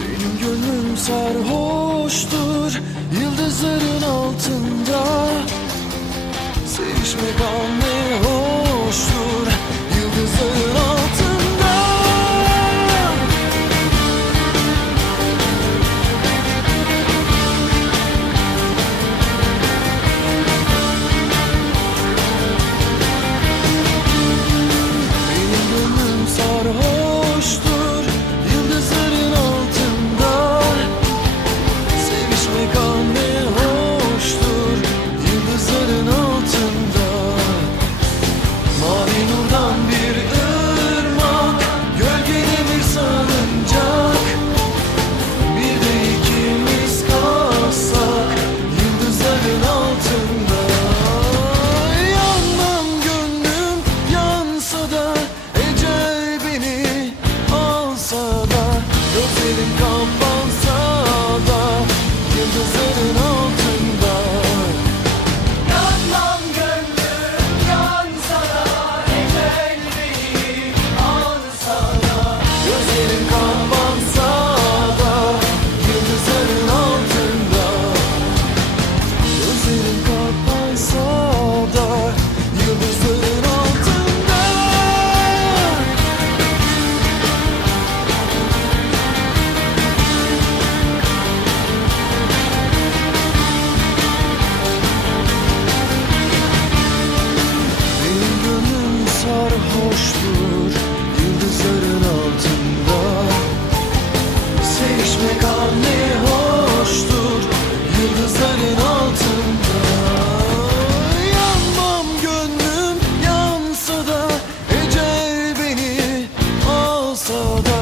Benim gönlüm sarhoştur Yıldızların altında. Sevişmek anne Tek an ne yıldızların altında. Yanmam gönlüm yansa da beni alsa da